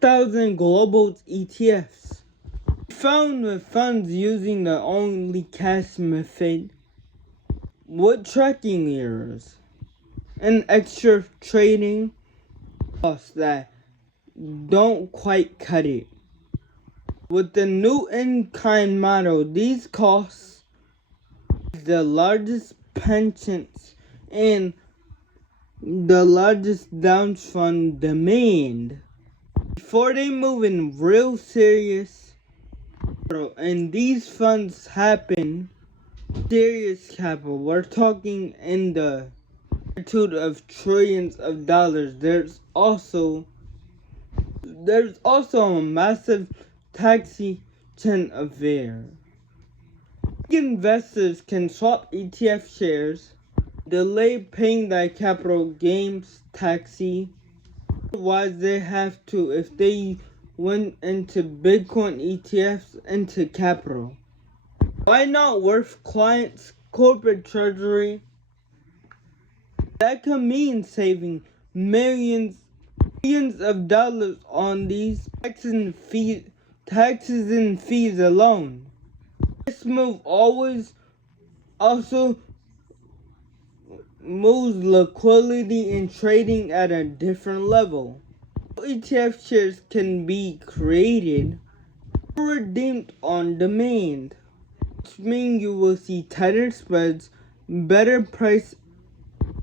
1,000 global ETFs. Found with funds using the only cash method with tracking errors and extra trading costs that don't quite cut it. With the new in-kind model, these costs the largest pensions and the largest downfund demand. Before they move in real serious, and these funds happen, serious capital, we're talking in the magnitude of trillions of dollars. There's also a massive taxation affair. Investors can swap ETF shares, delay paying that capital gains taxi. Otherwise, they have to if they went into Bitcoin ETFs into capital. Why not worth clients' corporate treasury? That could mean saving millions of dollars on these taxes and fees alone. This move also moves liquidity and trading at a different level. ETF shares can be created or redeemed on demand, which means you will see tighter spreads, better price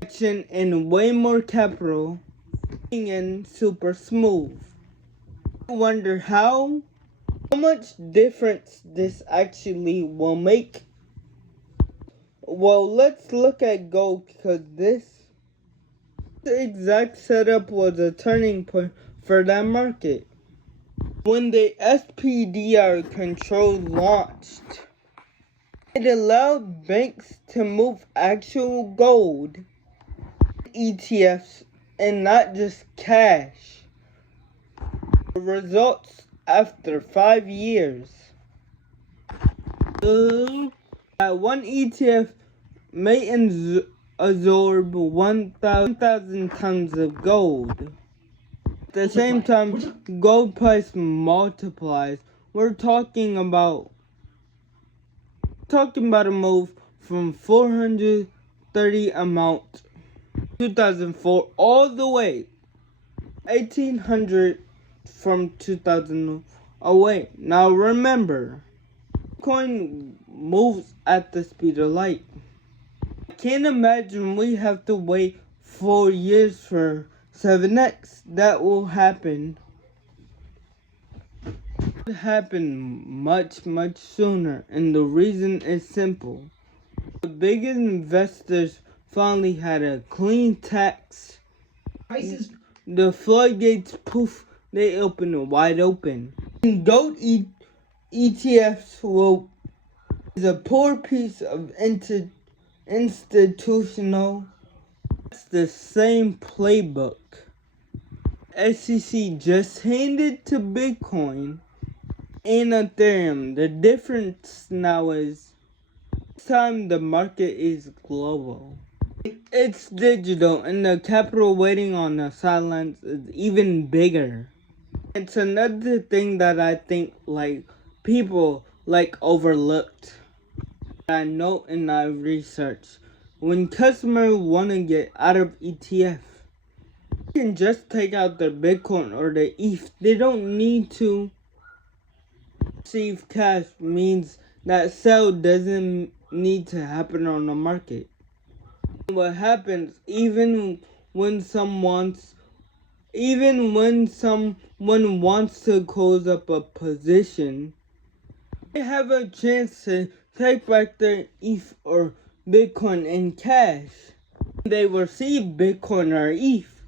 action, and way more capital in super smooth. I wonder how much difference this actually will make. Well, let's look at gold because this exact setup was a turning point for that market. When the SPDR control launched, it allowed banks to move actual gold ETFs and not just cash. The results after 5 years. One ETF may absorb 1,000 tons of gold. At the same time, gold price multiplies. We're talking about a move from 430 amount 2004 all the way 1800 from 2000 away. Now remember, Bitcoin moves at the speed of light. I can't imagine we have to wait 4 years for 7x. That will happen. It will happen much sooner, and the reason is simple. The biggest investors finally had a clean tax. Prices. The floodgates, poof, they open it wide open. And gold ETFs is a poor piece of institutional. It's the same playbook SEC just handed to Bitcoin and Ethereum. The difference now is this time the market is global. It's digital, and the capital waiting on the sidelines is even bigger. It's another thing that I think people overlooked. I know and I researched. When customers want to get out of ETF, they can just take out their Bitcoin or their ETH. They don't need to receive cash. Means that sale doesn't need to happen on the market. What happens even when someone wants to close up a position, they have a chance to take back their ETH or Bitcoin in cash. They receive Bitcoin or ETH.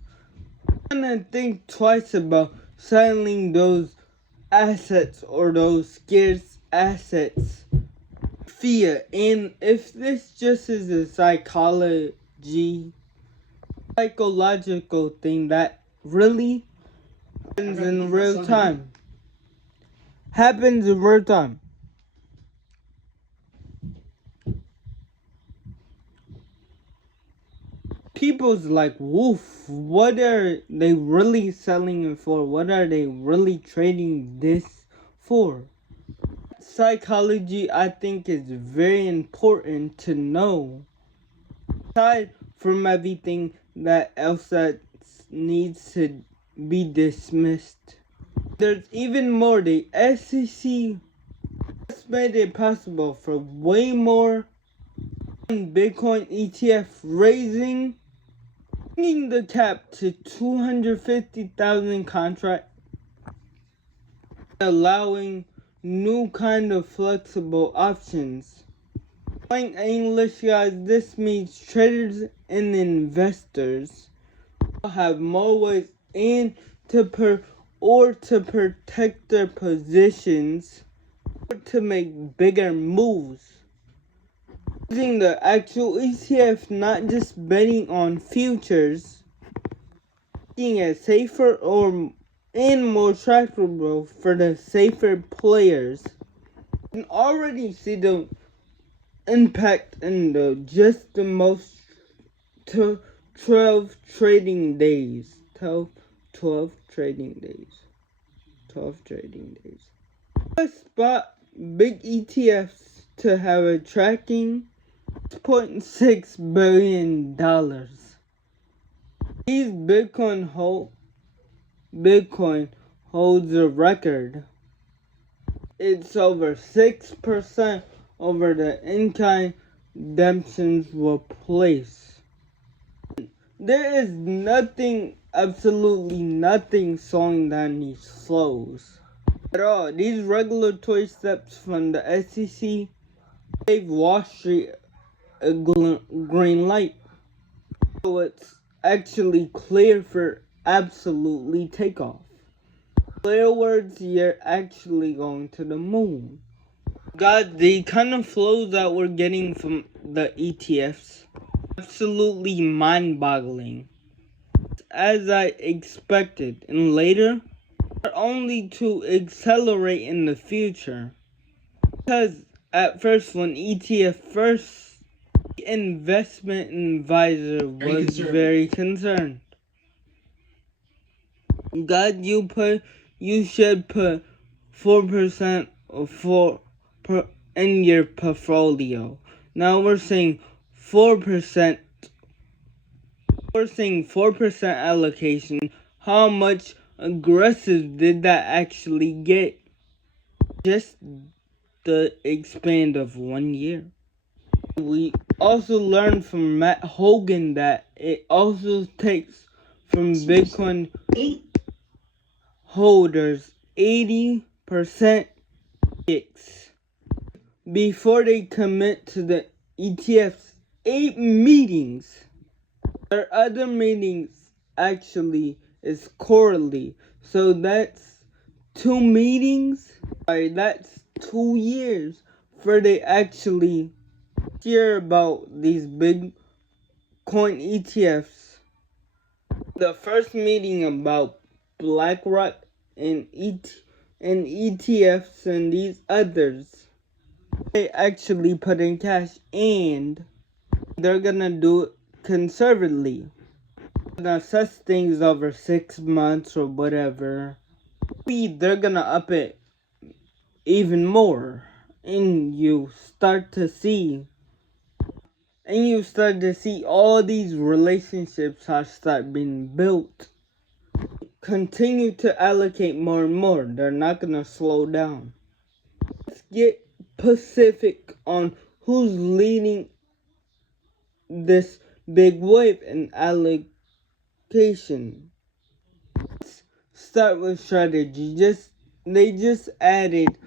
I'm gonna think twice about selling those assets or those scarce assets. Fear, and if this just is a psychological thing that really happens in real time. people's like, woof, what are they really selling it for? What are they really trading this for? Psychology, I think, is very important to know. Aside from everything that else that needs to be dismissed, there's even more. The SEC has made it possible for way more Bitcoin ETF, bringing the cap to 250,000 contracts, allowing new kind of flexible options. Plain English, guys, this means traders and investors have more ways to protect their positions or to make bigger moves. Using the actual ETF, not just betting on futures, making it safer and more trackable for the safer players. You can already see the impact in the most 12 trading days. 12 trading days. 12 trading days. Let's spot big ETFs to have a tracking $6.6 billion. These Bitcoin holds a record. It's over 6% over the in-kind redemptions were placed. There is absolutely nothing slowing down these flows at all. These regulatory steps from the SEC gave Wall Street a green light. So it's actually clear for absolutely takeoff. Clear words, you're actually going to the moon. God, the kind of flows that we're getting from the ETFs, absolutely mind-boggling. As I expected, and later, are only to accelerate in the future. Because at first, when ETF first, the investment advisor was very concerned. God, you should put 4% in your portfolio. Now we're saying 4%. We're saying 4% allocation. How much aggressive did that actually get? Just the expand of 1 year. We also learned from Matt Hogan that it also takes from Bitcoin holders 80% before they commit to the ETF's 8 meetings. Their other meetings actually is quarterly, so that's 2 meetings. That's 2 years for they actually hear about these big coin ETFs. The first meeting about BlackRock and ETFs and these others, they actually put in cash and they're gonna do it conservatively. They're gonna assess things over 6 months or whatever. Maybe they're gonna up it even more. And you start to see all these relationships start being built. Continue to allocate more and more. They're not gonna slow down. Let's get specific on who's leading this big wave in allocation. Let's start with strategy. They just added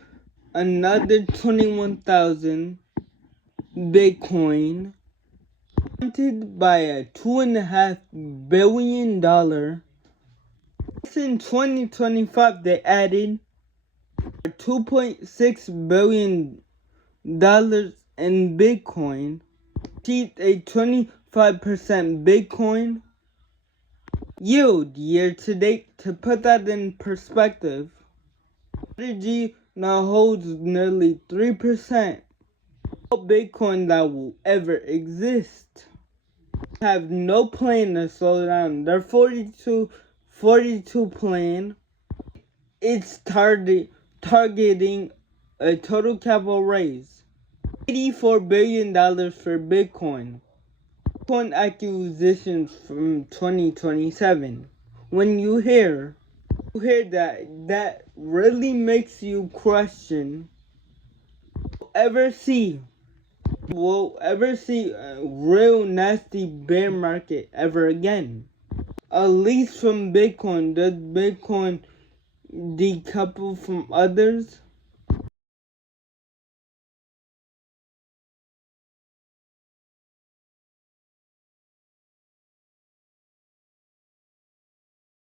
another 21,000 Bitcoin, wanted by a $2.5 billion. In 2025, they added $2.6 billion in Bitcoin, achieved a 25% Bitcoin yield year to date. To put that in perspective, strategy now holds nearly 3% of Bitcoin that will ever exist. have no plan to slow down. Their 42 plan, it's targeting a total capital raise $84 billion for Bitcoin. Bitcoin acquisitions from 2027. When you hear that really makes you question, we'll ever see a real nasty bear market ever again. At least from Bitcoin. Does Bitcoin decouple from others?